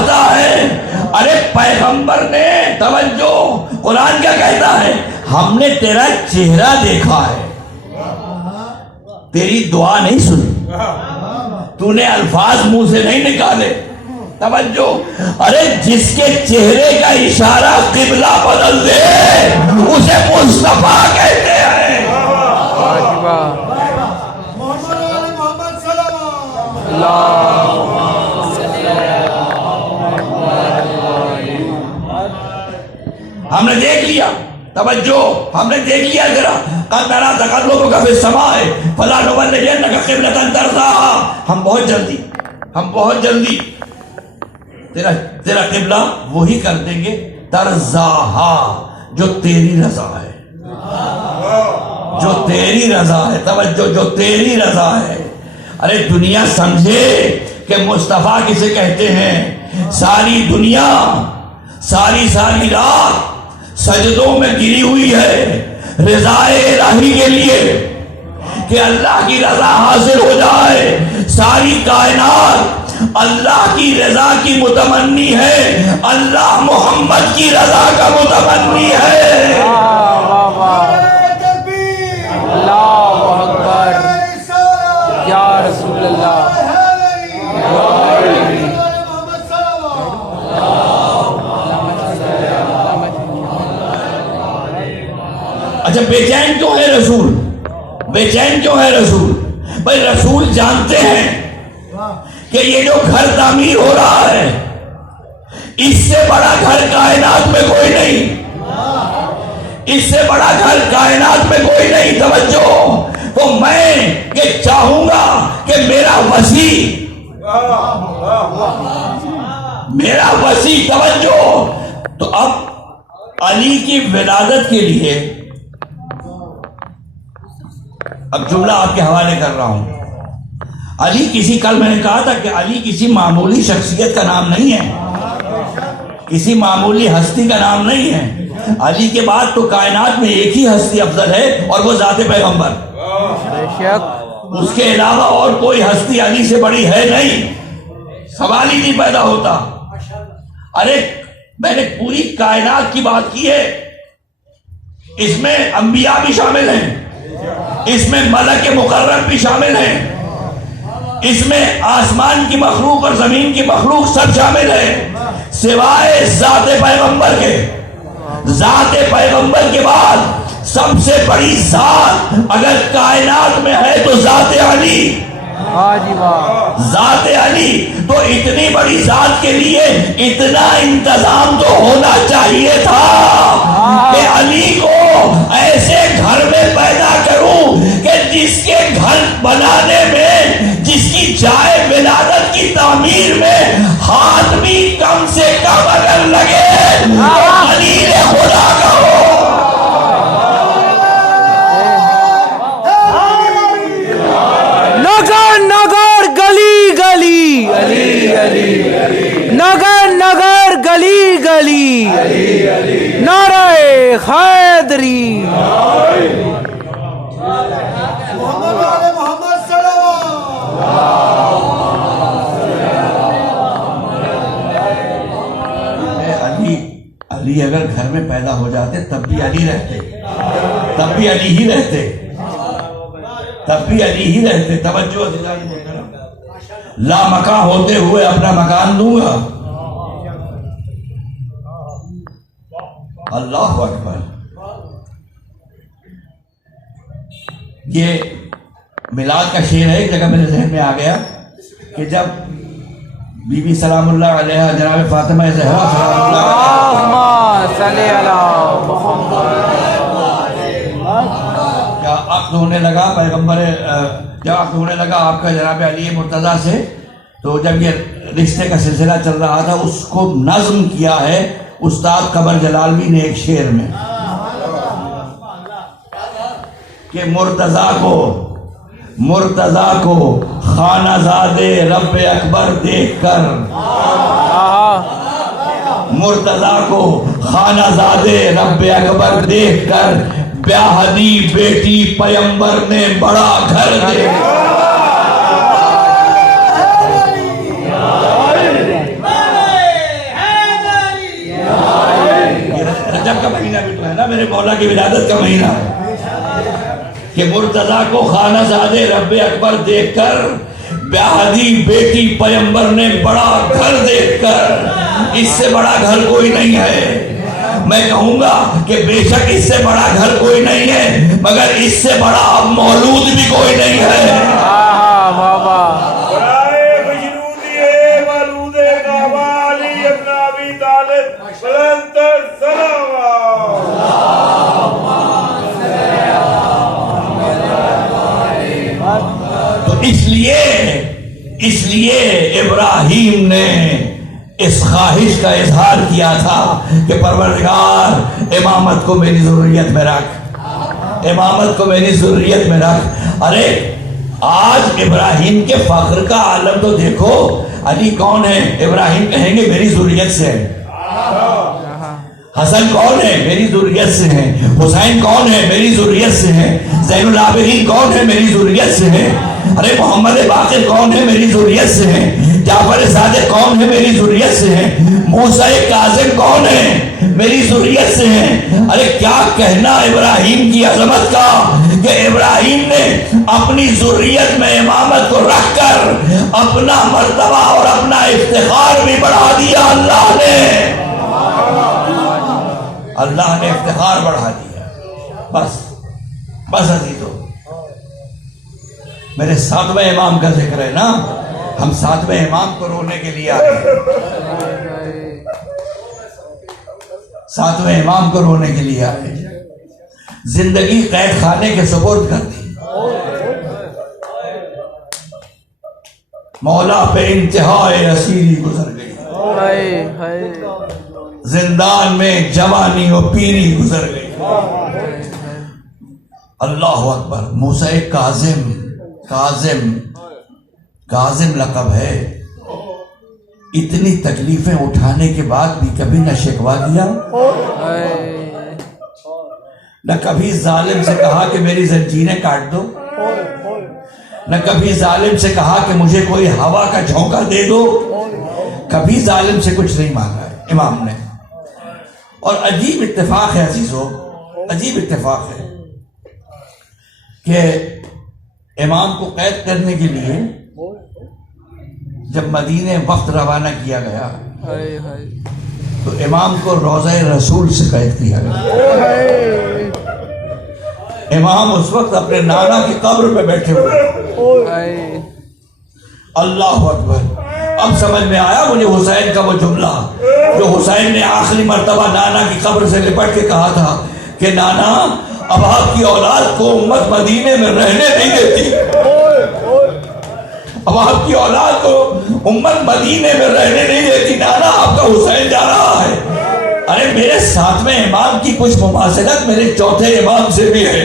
چاہتا ہے. ارے پیغمبر نے توجہ، قرآن کیا کہتا ہے؟ ہم نے تیرا چہرہ دیکھا ہے، تیری دعا نہیں سنی، تو نے الفاظ منہ سے نہیں نکالے. توجہ، ارے جس کے چہرے کا اشارہ قبلہ بدل دے اسے مصطفیٰ کہتے ہیں. ہم نے دیکھ لیا، توجہ، ہم نے دیکھ لیا ذرا. قد نرى تقلبك في السماء فلنولينك قبلة ترضاها. ہم بہت جلدی تیرا قبلہ وہی کر دیں گے، ترضاها، جو تیری رضا ہے، جو تیری رضا ہے. توجہ، جو تیری رضا ہے. ارے دنیا سمجھے کہ مصطفیٰ کسے کہتے ہیں. ساری دنیا ساری رات سجدوں میں گری ہوئی ہے رضائے الہی کے لیے کہ اللہ کی رضا حاصل ہو جائے. ساری کائنات اللہ کی رضا کی متمنی ہے، اللہ محمد کی رضا کا متمنی ہے. اللہ اکبر یا رسول اللہ. اچھا، بے چین کیوں ہے رسول؟ بے چین کیوں ہے رسول؟ بھائی رسول جانتے ہیں کہ یہ جو گھر تعمیر ہو رہا ہے اس سے بڑا گھر کائنات میں کوئی نہیں، اس سے بڑا گھر کائنات میں کوئی نہیں. توجہ، تو میں یہ چاہوں گا کہ میرا وسیع توجہ. تو اب علی کی ولادت کے لیے اب جملہ آپ کے حوالے کر رہا ہوں. کل میں نے کہا تھا کہ علی کسی معمولی شخصیت کا نام نہیں ہے، کسی معمولی ہستی کا نام نہیں ہے. علی کے بعد تو کائنات میں ایک ہی ہستی افضل ہے اور وہ ذات پیغمبر. اس کے علاوہ اور کوئی ہستی علی سے بڑی ہے نہیں، سوال ہی نہیں پیدا ہوتا. ارے میں نے پوری کائنات کی بات کی ہے، اس میں انبیاء بھی شامل ہیں، اس میں ملک مقرب بھی شامل ہیں، اس میں آسمان کی مخلوق اور زمین کی مخلوق سب شامل ہے سوائے ذات پیغمبر کے. ذات پیغمبر کے بعد سب سے بڑی ذات اگر کائنات میں ہے تو ذات علی. ذات علی. تو اتنی بڑی ذات کے لیے اتنا انتظام تو ہونا چاہیے تھا کہ علی کو ایسے گھر میں پیدا کروں کہ جس کے گھر بنانے میں، جس کی جائے ولادت کی تعمیر میں ہاتھ بھی کم سے کم اگر لگے خلیل خدا کا ہو. نگر گلی گلی علی علی، نگر گلی گلی نعرہ حیدری. علی اگر گھر میں پیدا ہو جاتے تب بھی علی رہتے، تب بھی علی ہی رہتے، تب بھی علی ہی رہتے. توجہ، لا مکان ہوتے ہوئے اپنا مکان دوں گا. اللہ اکبر. یہ میلاد کا شعر ہے، ایک جگہ میرے ذہن میں آ گیا کہ جب بی بی سلام اللہ علیہ جناب فاطمہ زہرا سلام اللہ کیا عقد ہونے لگا پیغمبر، جب عقد ہونے لگا آپ کا جناب علی مرتضیٰ سے، تو جب یہ رشتے کا سلسلہ چل رہا تھا اس کو نظم کیا ہے استاد قمر جلالوی نے ایک شعر میں کہ مرتضیٰ کو خانہ زادے رب اکبر دیکھ کر، مرتضیٰ کو خانہ زادے رب اکبر دیکھ کر بیاہدی بیٹی پیمبر نے بڑا گھر دیکھا. میرے مولا کی ولادت کا مہینہ ہے کہ مرتضیٰ کو خانہ زادے رب اکبر دیکھ کر بیاہدی بیٹی پیمبر نے بڑا گھر دیکھ کر اس سے بڑا گھر کوئی نہیں ہے. میں کہوں گا کہ بے شک اس سے بڑا گھر کوئی نہیں ہے مگر اس سے بڑا اب مولود بھی کوئی نہیں ہے. تو اس لیے ابراہیم نے اس خواہش کا اظہار کیا تھا کہ پروردگار امامت کو میری ضروریت میں رکھ، امامت کو میری ضروریت میں رکھ. ارے آج ابراہیم کے فخر کا عالم تو دیکھو. علی کون ہے؟ ابراہیم کہیں گے میری ضروریت سے ہے. حسن کون ہے؟ میری ضروریت سے ہے. حسین کون ہے؟ میری ضروریت سے ہے. زین العابدین کون ہے؟ میری ضروریت سے ہے. ارے محمد باقر کون ہے؟ میری ضروریت سے ہے. جعفر صادق کون ہے؟ میری ضروریت سے ہے. موسیٰ کاظم کون ہے؟ میری ضروریت سے ہے. ارے کیا کہنا ابراہیم کی عظمت کا کہ ابراہیم نے اپنی ضروریت میں امامت کو رکھ کر اپنا مرتبہ اور اپنا افتخار بھی بڑھا دیا. اللہ نے افتخار بڑھا دیا. بس عزیزو، میرے 7ویں امام کا ذکر ہے نا. ہم 7ویں امام کو رونے کے لیے آئے، 7ویں امام کو رونے کے لیے آئے. زندگی قید خانے کے سپرد کر دی. مولا پہ انتہائی اسیری گزر گئی. زندان میں جوانی و پیری گزر گئی. اللہ اکبر. موسیٰ کاظم لقب ہے. اتنی تکلیفیں اٹھانے کے بعد بھی کبھی نہ شکوا دیا، نہ کبھی ظالم سے کہا کہ میری زنجیریں کاٹ دو، نہ کبھی ظالم سے کہا کہ مجھے کوئی ہوا کا جھونکا دے دو. کبھی ظالم سے کچھ نہیں مانگا ہے امام نے. اور عجیب اتفاق ہے عزیزو، عجیب اتفاق ہے کہ امام کو قید کرنے کے لیے جب مدینے وقت روانہ کیا گیا تو امام کو روضہ رسول سے قید کیا گیا. امام اس وقت اپنے نانا کی قبر پہ بیٹھے ہوئے. اللہ اکبر. اب سمجھ میں آیا مجھے حسین کا وہ جملہ جو حسین نے آخری مرتبہ نانا کی قبر سے لپٹ کے کہا تھا کہ نانا اب آپ کی اولاد کو امت مدینے میں رہنے نہیں دیتی، اب آپ کی اولاد کو امت مدینے میں رہنے نہیں دیتی. نانا آپ کا حسین جا رہا ہے. ارے میرے 7ویں امام کی کچھ مماثلت میرے 4تھے امام سے بھی ہے.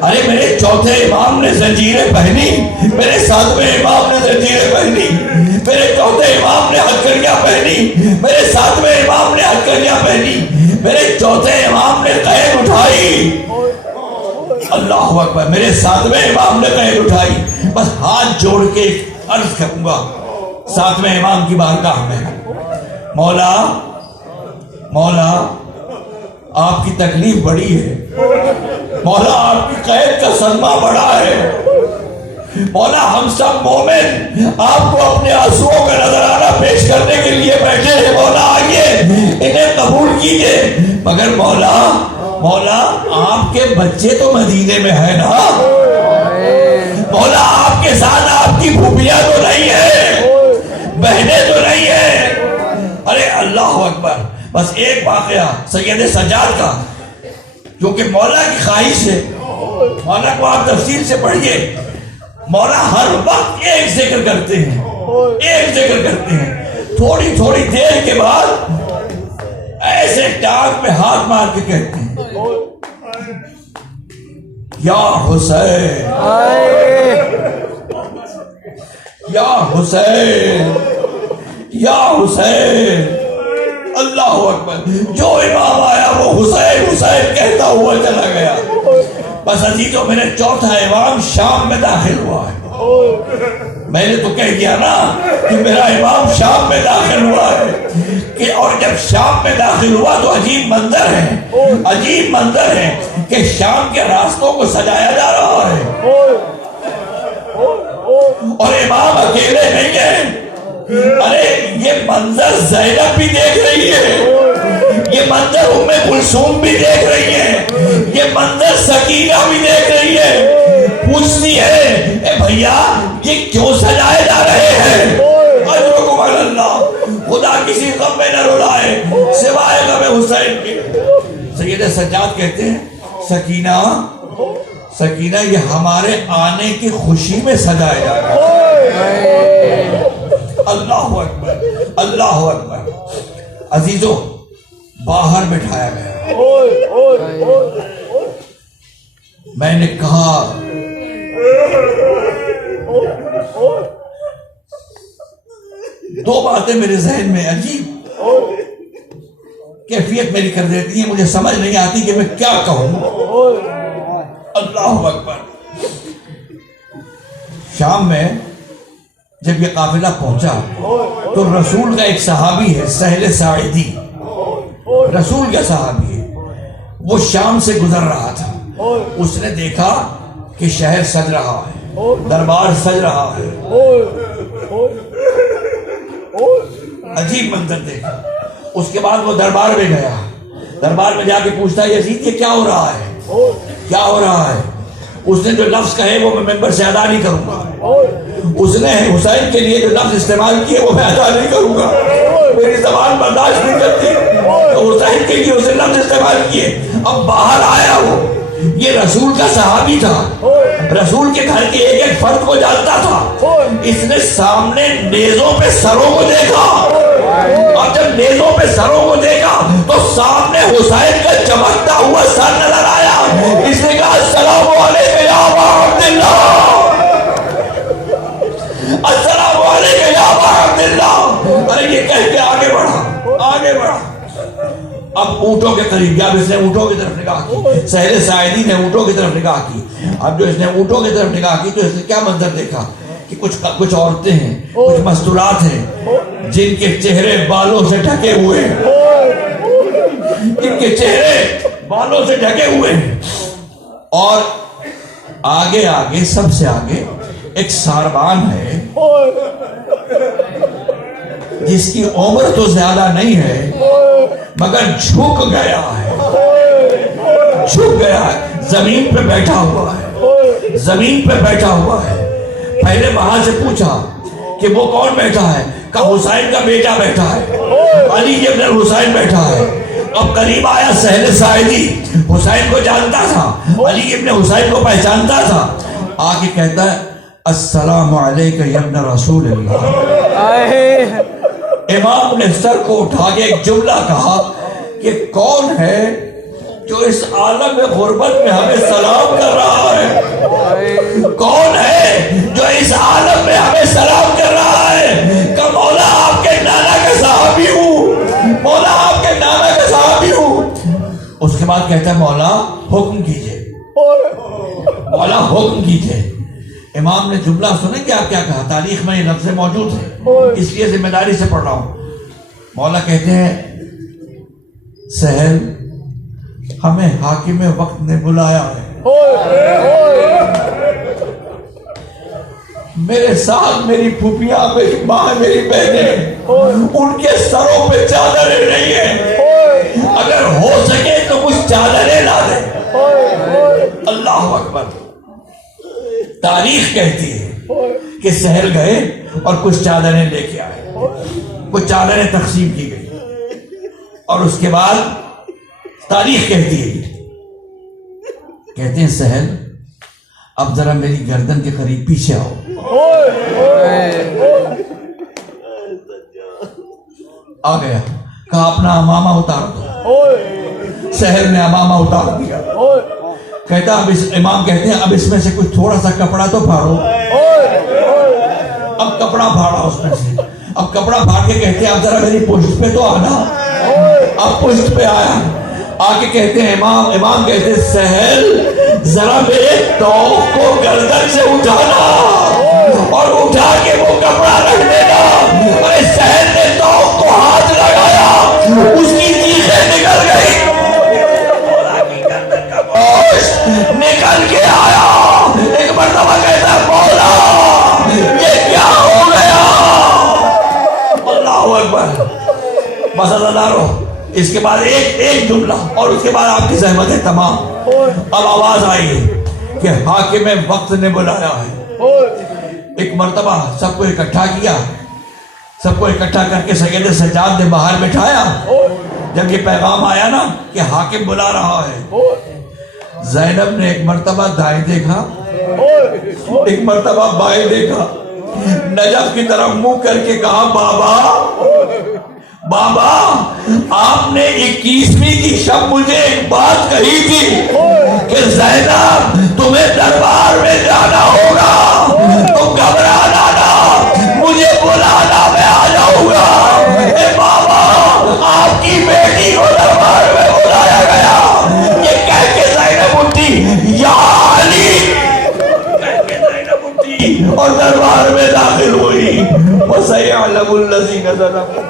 ارے میرے 4تھے امام نے زنجیریں پہنی، میرے 7ویں امام نے زنجیریں پہنی. میرے 4تھے امام نے ہتھکڑیاں پہنی، میرے 7ویں امام نے ہتھکڑیاں پہنی. میرے 4تھے امام نے قید اٹھائی. اللہ اکبر. میرے 7ویں امام نے قید اٹھائی. بس ہاتھ جوڑ کے عرض کروں گا 7ویں امام کی بارگاہ میں، مولا آپ کی تکلیف بڑی ہے، مولا آپ کی قید کا صدمہ بڑا ہے. مولا ہم سب مومن آپ کو اپنے آنسوؤں کا نذرانہ پیش کرنے کے لیے بیٹھے ہیں. مولا آئیے انہیں قبول کیجئے. مگر مولا آپ کے بچے تو مدینے میں ہے نا. مولا آپ کے ساتھ آپ کی پھوپھیاں تو نہیں ہے، بہنیں تو نہیں ہے. ارے اللہ اکبر. بس ایک واقعہ سید سجاد کا جو کہ مولا کی خواہش ہے، مولا کو آپ تفصیل سے پڑھیے. مولا ہر وقت ایک ذکر کرتے ہیں، تھوڑی تھوڑی دیر کے بعد ایسے ٹانگ پہ ہاتھ مار کے کہتے ہیں یا حسین، یا حسین، یا حسین. اللہ اکبر. جو امام آیا وہ حسین حسین کہتا ہوا چلا گیا. بس عزیزو میرے 4تھا امام شام میں داخل ہوا ہے. میں نے تو کہہ دیا نا کہ میرا امام شام میں داخل ہوا ہے کہ اور جب شام میں داخل ہوا تو عجیب منظر ہے کہ شام کے راستوں کو سجایا جا رہا ہے اور امام اکیلے نہیں ہیں. ارے یہ منظر زینب بھی دیکھ رہی ہے, یہ منظر ام کلثوم بھی دیکھ رہی ہے, یہ منظر سکینہ بھی دیکھ رہی ہے. پوچھتی ہے اے بھیا یہ کیوں سجائے جا رہے ہیں؟ اجرکم علی اللہ, خدا کسی غم میں نہ رلائے سوائے غم حسین کے. سید سجاد کہتے ہیں سکینہ یہ ہمارے آنے کی خوشی میں سجائے جا رہا ہے. اللہ اکبر, اللہ اکبر. عزیزو باہر بٹھایا گیا. میں نے کہا دو باتیں میرے ذہن میں عجیب کیفیت میری کر دیتی ہیں, مجھے سمجھ نہیں آتی کہ میں کیا کہوں. اللہ اکبر. شام میں جب یہ قافلہ پہنچا تو رسول کا ایک صحابی ہے سہل ساعدی, رسول کا صحابی ہے, وہ شام سے گزر رہا تھا. اس نے دیکھا کہ شہر سج رہا ہے, دربار سج رہا ہے. عجیب منظر دیکھا. اس کے بعد وہ دربار میں گیا, دربار میں جا کے پوچھتا یزید یہ کیا ہو رہا ہے, کیا ہو رہا ہے؟ اس نے جو لفظ کہے وہ میں ممبر سے ادا نہیں کروں گا. اس نے حسین کے لیے جو لفظ استعمال کیے وہ میں ادا نہیں کروں گا, میری زبان برداشت نہیں کرتی. تو حسین کے لیے اس نے لفظ استعمال کیے. اب باہر آیا وہ, یہ رسول کا صحابی تھا, رسول کے گھر کے ایک ایک فرد کو جانتا تھا. اس نے سامنے نیزوں پہ سروں کو دیکھا, اور جب نیزوں پہ سروں کو دیکھا تو سامنے حسین کا چمکتا ہوا سر نظر آیا. اس نے کہا السلام علیکم یا ابا عبداللہ, السلام علیکم یا ابا عبداللہ. ارے یہ کہہ کے آگے بڑھا. اب اونٹوں کے قریب گیا. اب اس نے اونٹوں کی طرف نگاہ کی, سہل ساعدی نے اونٹوں کی طرف نگاہ کی. اب جو اس نے اونٹوں کی طرف نگاہ کی تو اس نے کیا منظر دیکھا کہ کچھ عورتیں ہیں, کچھ مستورات ہیں جن کے چہرے بالوں سے ڈھکے ہوئے ہیں, ان کے چہرے بالوں سے ڈھکے ہوئے ہیں. اور آگے سب سے آگے ایک ساربان ہے جس کی عمر تو زیادہ نہیں ہے مگر جھک گیا ہے, زمین پہ بیٹھا ہوا ہے. پہلے وہاں سے پوچھا کہ وہ کون بیٹھا ہے, کہا حسین کا بیٹا بیٹھا ہے, علی ابن حسین بیٹھا ہے. اب قریب آیا سہل ساعدی, حسین کو جانتا تھا, علی ابن حسین کو پہچانتا تھا. آگے کہتا ہے السلام علیکم یا ابن رسول اللہ. امام نے سر کو اٹھا کے ایک جملہ کہا کہ کون ہے جو اس عالم غربت میں ہمیں سلام کر رہا ہے, کون ہے جو اس عالم میں ہمیں سلام کر رہا ہے؟ کہ مولا آپ کے نانا کا صحابی ہوں, مولا آپ کے نانا کا صحابی ہوں. اس کے بعد کہتا ہے مولا حکم کیجئے, مولا حکم کیجئے. امام نے جملہ سنے کیا کہا, تاریخ میں یہ لفظ موجود ہے, اس لیے ذمہ داری سے پڑھ رہا ہوں. مولا کہتے ہیں سہل ہمیں حاکم وقت نے بلایا ہے, میرے ساتھ میری پھوپھیاں, میری ماں, میری بہنیں, ان کے سروں پہ چادریں نہیں ہیں, اگر ہو سکے تو کچھ چادریں لا دیں. اللہ اکبر. تاریخ کہتی ہے کہ سہل گئے اور کچھ چادریں لے کے آئے, کچھ چادریں تقسیم کی گئی, اور اس کے بعد تاریخ کہتی ہے, کہتے ہیں سہل اب ذرا میری گردن کے قریب پیچھے آؤ. آ گیا, کہا اپنا امامہ اتار دو. سہل نے امامہ اتار دیا. کہتا امام کہتے ہیں اب اس میں سے کچھ تھوڑا سا کپڑا تو پھاڑو. اب کپڑا پھاڑا اس میں سے. اب کپڑا پھاڑ کے کہتے ہیں اب ذرا میری پشت پہ تو آنا. اب پشت پہ آیا, آ کے کہتے ہیں امام کہتے ہیں سہل ذرا میرے توق کو گردن سے اٹھانا. اور اٹھا کے وہ کپڑا رکھ دینا. ارے سہیل نے توق کو ہاتھ لگایا, اس کی چیخیں نکل گئی, گوشت نکل کے آیا. ایک مرتبہ کہتا ہے مولا یہ کیا ہو گیا. اللہ اکبر. بس اللہ رہو. اس کے بعد ایک جملہ اور اس کے بعد آپ کی زحمتیں تمام. اب آواز آئی کہ حاکم وقت نے بلایا ہے. ایک مرتبہ سب کو اکٹھا کیا, سب کو اکٹھا کر کے سید سجاد نے باہر بٹھایا. جب یہ پیغام آیا نا کہ حاکم بلا رہا ہے, زینب نے ایک مرتبہ دائیں دیکھا, ایک مرتبہ بائیں دیکھا, نجف کی طرف منہ کر کے کہا بابا آپ نے 21ویں کی شب مجھے ایک بات کہی تھی کہ زینب تمہیں دربار میں جانا ہوگا, تم گھبرانا نہ, مجھے بلانا میں آ جاؤں گا. اے بابا آپ کی بیٹی کو دربار میں بلایا گیا. یہ کہہ کے زینب اٹھی یا علی کہہ کے زینب اٹھی اور دربار میں داخل ہوئی. وَسَيَعْلَمُ الَّذِينَ ظَلَمُوا.